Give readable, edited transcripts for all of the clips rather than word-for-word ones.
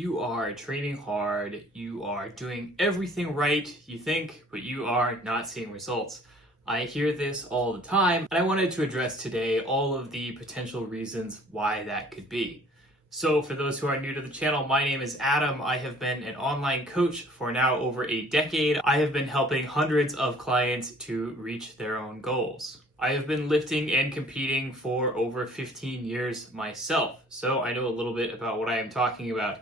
You are training hard, you are doing everything right, you think, but you are not seeing results. I hear this all the time, and I wanted to address today all of the potential reasons why that could be. So for those who are new to the channel, my name is Adam. I have been an online coach for now over a decade. I have been helping hundreds of clients to reach their own goals. I have been lifting and competing for over 15 years myself, so I know a little bit about what I am talking about.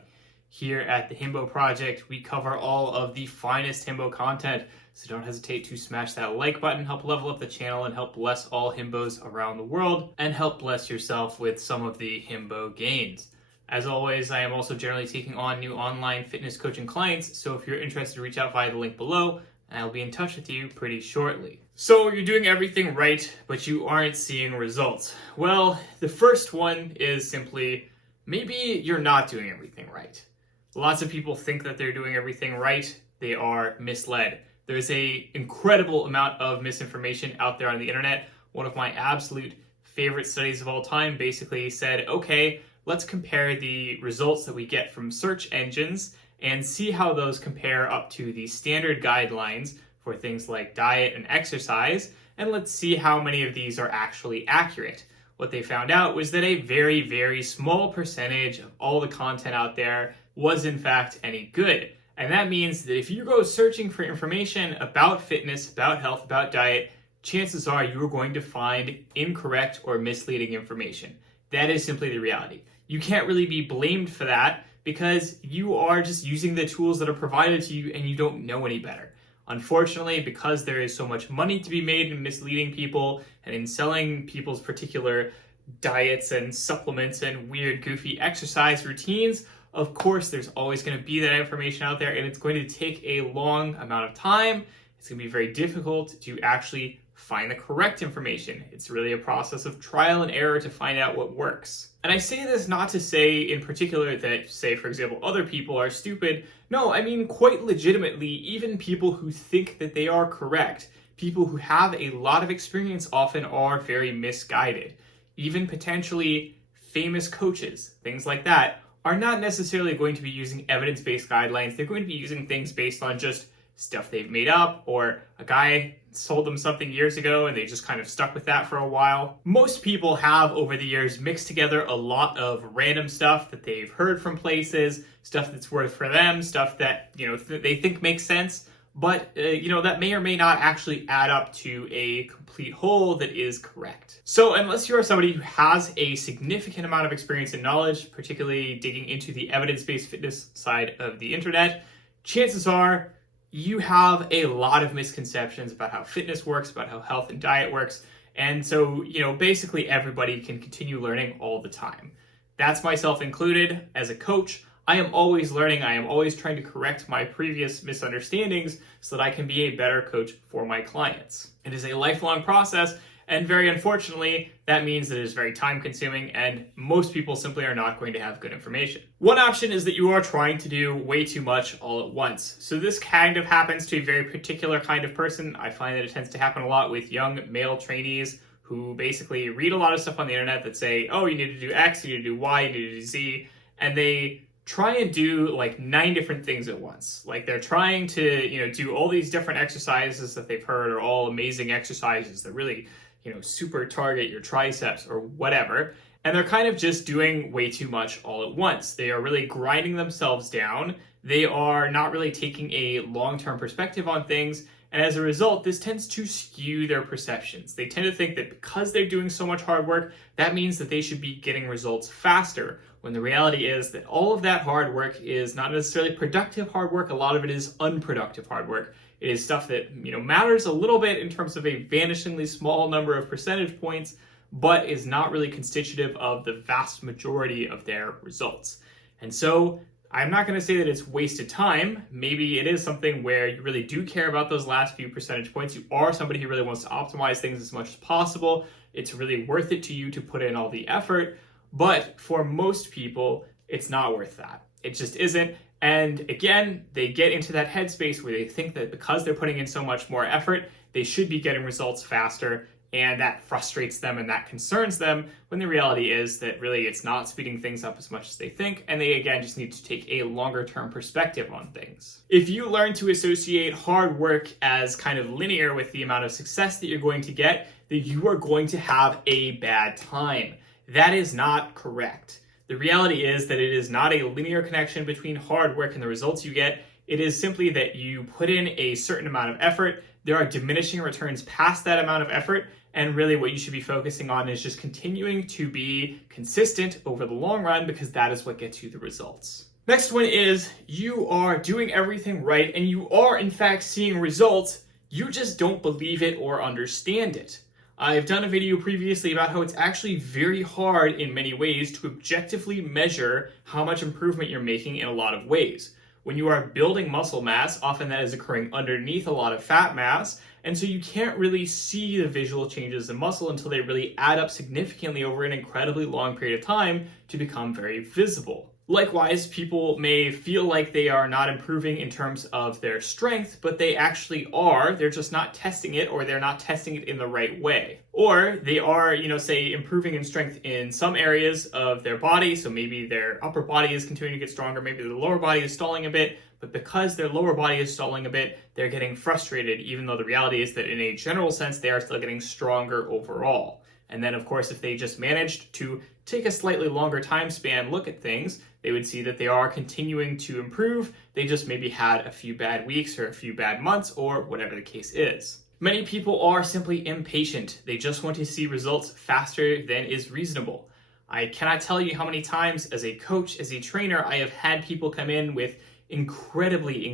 Here at the Himbo Project, we cover all of the finest Himbo content, so don't hesitate to smash that like button, help level up the channel, and help bless all Himbos around the world, and help bless yourself with some of the Himbo gains. As always, I am also generally taking on new online fitness coaching clients, so if you're interested, reach out via the link below, and I'll be in touch with you pretty shortly. So you're doing everything right, but you aren't seeing results. Well, the first one is simply, maybe you're not doing everything right. Lots of people think that they're doing everything right. They are misled. There's an incredible amount of misinformation out there on the internet. One of my absolute favorite studies of all time basically said, okay, let's compare the results that we get from search engines and see how those compare up to the standard guidelines for things like diet and exercise, and let's see how many of these are actually accurate. What they found out was that a very, very small percentage of all the content out there was in fact any good. And that means that if you go searching for information about fitness, about health, about diet, chances are you are going to find incorrect or misleading information. That is simply the reality. You can't really be blamed for that because you are just using the tools that are provided to you and you don't know any better. Unfortunately, because there is so much money to be made in misleading people and in selling people's particular diets and supplements and weird, goofy exercise routines, of course, there's always going to be that information out there, and it's going to take a long amount of time. It's going to be very difficult to actually find the correct information. It's really a process of trial and error to find out what works. And I say this not to say in particular that, say, for example, other people are stupid. No, I mean quite legitimately, even people who think that they are correct, people who have a lot of experience often are very misguided. Even potentially famous coaches, things like that, are not necessarily going to be using evidence-based guidelines. They're going to be using things based on just stuff they've made up, or a guy sold them something years ago and they just kind of stuck with that for a while. Most people have over the years mixed together a lot of random stuff that they've heard from places, stuff that's worth for them, stuff that they think makes sense, but that may or may not actually add up to a complete whole that is correct. So unless you are somebody who has a significant amount of experience and knowledge, particularly digging into the evidence-based fitness side of the internet, chances are you have a lot of misconceptions about how fitness works, about how health and diet works. And so, basically everybody can continue learning all the time. That's myself included. As a coach, I am always learning. I am always trying to correct my previous misunderstandings so that I can be a better coach for my clients. It is a lifelong process, and very unfortunately, that means that it is very time consuming and most people simply are not going to have good information. One option is that you are trying to do way too much all at once. So this kind of happens to a very particular kind of person. I find that it tends to happen a lot with young male trainees who basically read a lot of stuff on the internet that say, oh, you need to do X, you need to do Y, you need to do Z, and they try and do like 9 different things at once. Like they're trying to, do all these different exercises that they've heard are all amazing exercises that really, super target your triceps or whatever. And they're kind of just doing way too much all at once. They are really grinding themselves down. They are not really taking a long-term perspective on things. And as a result, this tends to skew their perceptions. They tend to think that because they're doing so much hard work, that means that they should be getting results faster, when the reality is that all of that hard work is not necessarily productive hard work. A lot of it is unproductive hard work. It is stuff that, matters a little bit in terms of a vanishingly small number of percentage points, but is not really constitutive of the vast majority of their results. And so I'm not going to say that it's wasted time. Maybe it is something where you really do care about those last few percentage points. You are somebody who really wants to optimize things as much as possible. It's really worth it to you to put in all the effort. But for most people, it's not worth that. It just isn't. And again, they get into that headspace where they think that because they're putting in so much more effort, they should be getting results faster. and that frustrates them and that concerns them, when the reality is that really it's not speeding things up as much as they think, and they again just need to take a longer term perspective on things. If you learn to associate hard work as kind of linear with the amount of success that you're going to get, then you are going to have a bad time. That is not correct. The reality is that it is not a linear connection between hard work and the results you get. It is simply that you put in a certain amount of effort, there are diminishing returns past that amount of effort, and really what you should be focusing on is just continuing to be consistent over the long run, because that is what gets you the results. Next one is you are doing everything right and you are in fact seeing results, you just don't believe it or understand it. I've done a video previously about how it's actually very hard in many ways to objectively measure how much improvement you're making in a lot of ways. When you are building muscle mass, often that is occurring underneath a lot of fat mass, and so you can't really see the visual changes in muscle until they really add up significantly over an incredibly long period of time to become very visible. Likewise, people may feel like they are not improving in terms of their strength, but they actually are. They're just not testing it, or they're not testing it in the right way. Or they are, say improving in strength in some areas of their body. So maybe their upper body is continuing to get stronger. Maybe their lower body is stalling a bit, but because their lower body is stalling a bit, they're getting frustrated, even though the reality is that in a general sense, they are still getting stronger overall. And then of course, if they just managed to take a slightly longer time span look at things, they would see that they are continuing to improve. They just maybe had a few bad weeks or a few bad months or whatever the case is. Many people are simply impatient. They just want to see results faster than is reasonable. I cannot tell you how many times as a coach, as a trainer, I have had people come in with incredibly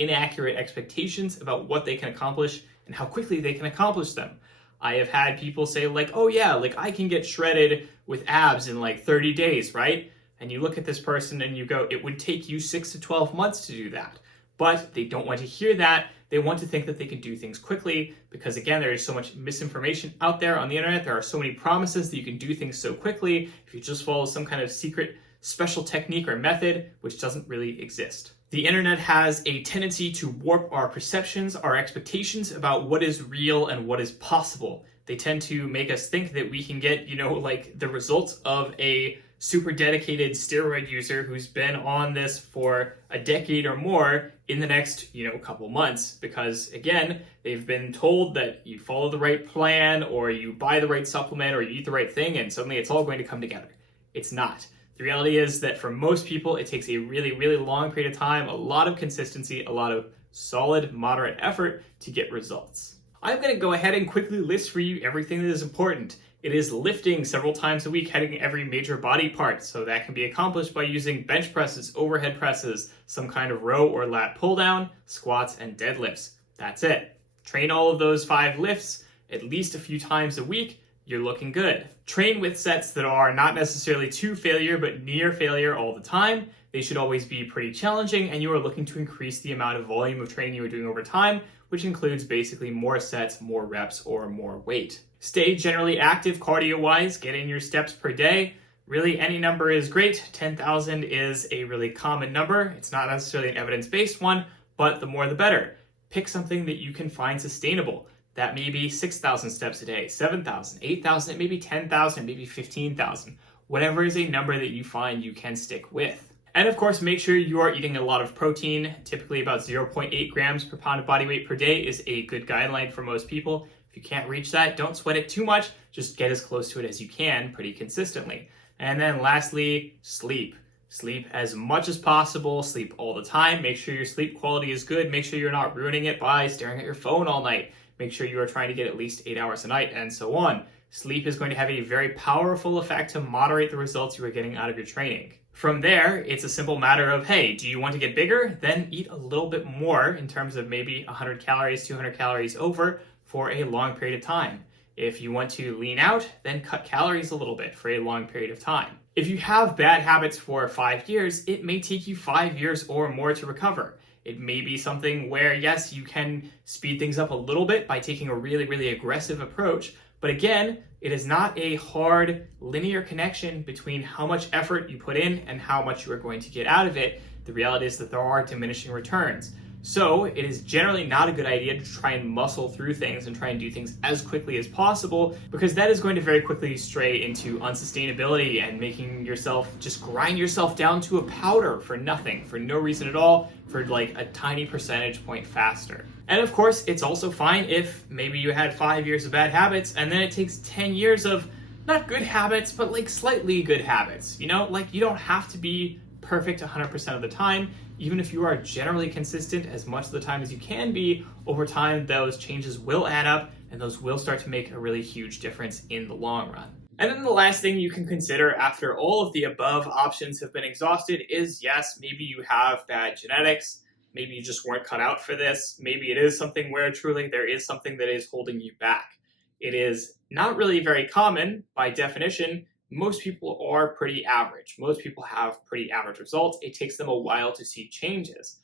inaccurate expectations about what they can accomplish and how quickly they can accomplish them. I have had people say like, oh yeah, like I can get shredded with abs in like 30 days, right? And you look at this person and you go, it would take you 6 to 12 months to do that. But they don't want to hear that. They want to think that they can do things quickly because again, there is so much misinformation out there on the internet. There are so many promises that you can do things so quickly if you just follow some kind of secret special technique or method, which doesn't really exist. The internet has a tendency to warp our perceptions, our expectations about what is real and what is possible. They tend to make us think that we can get, like the results of a super dedicated steroid user who's been on this for a decade or more in the next, couple months, because again, they've been told that you follow the right plan or you buy the right supplement or you eat the right thing and suddenly it's all going to come together. It's not. The reality is that for most people, it takes a really long period of time, a lot of consistency, a lot of solid, moderate effort to get results. I'm going to go ahead and quickly list for you everything that is important. It is lifting several times a week, hitting every major body part. So that can be accomplished by using bench presses, overhead presses, some kind of row or lat pull down, squats, and deadlifts. That's it. Train all of those 5 lifts at least a few times a week. You're looking good. Train with sets that are not necessarily to failure, but near failure all the time. They should always be pretty challenging, and you are looking to increase the amount of volume of training you are doing over time, which includes basically more sets, more reps, or more weight. Stay generally active cardio-wise, get in your steps per day. Really, any number is great. 10,000 is a really common number. It's not necessarily an evidence-based one, but the more the better. Pick something that you can find sustainable. That may be 6,000 steps a day, 7,000, 8,000, maybe 10,000, maybe 15,000. Whatever is a number that you find you can stick with. And of course, make sure you are eating a lot of protein. Typically about 0.8 grams per pound of body weight per day is a good guideline for most people. If you can't reach that, don't sweat it too much. Just get as close to it as you can pretty consistently. And then lastly, sleep. Sleep as much as possible, sleep all the time. Make sure your sleep quality is good. Make sure you're not ruining it by staring at your phone all night. Make sure you are trying to get at least 8 hours a night and so on. Sleep is going to have a very powerful effect to moderate the results you are getting out of your training. From there, it's a simple matter of, hey, do you want to get bigger? Then eat a little bit more in terms of maybe 100 calories, 200 calories over for a long period of time. If you want to lean out, then cut calories a little bit for a long period of time. If you have bad habits for 5 years, it may take you 5 years or more to recover. It may be something where, yes, you can speed things up a little bit by taking a really aggressive approach. But again, it is not a hard linear connection between how much effort you put in and how much you are going to get out of it. The reality is that there are diminishing returns. So it is generally not a good idea to try and muscle through things and try and do things as quickly as possible, because that is going to very quickly stray into unsustainability and making yourself just grind yourself down to a powder for nothing, for no reason at all, for like a tiny percentage point faster. And of course, it's also fine if maybe you had 5 years of bad habits and then it takes 10 years of not good habits, but like slightly good habits. You know, like you don't have to be perfect 100% of the time. Even if you are generally consistent as much of the time as you can be, over time those changes will add up and those will start to make a really huge difference in the long run. And then the last thing you can consider after all of the above options have been exhausted is, yes, maybe you have bad genetics, maybe you just weren't cut out for this, maybe it is something where truly there is something that is holding you back. It is not really very common by definition. Most people are pretty average. Most people have pretty average results. It takes them a while to see changes.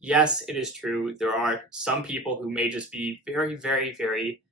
Yes, it is true. There are some people who may just be very, very, very,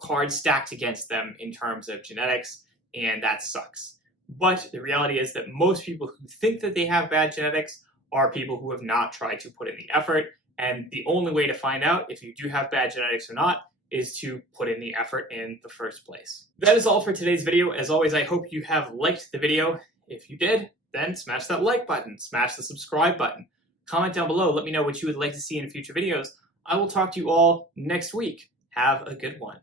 cards stacked against them in terms of genetics, and that sucks. But the reality is that most people who think that they have bad genetics are people who have not tried to put in the effort. And the only way to find out if you do have bad genetics or not is to put in the effort in the first place. That is all for today's video. As always, I hope you have liked the video. If you did, then smash that like button, smash the subscribe button. Comment down below, let me know what you would like to see in future videos. I will talk to you all next week. Have a good one.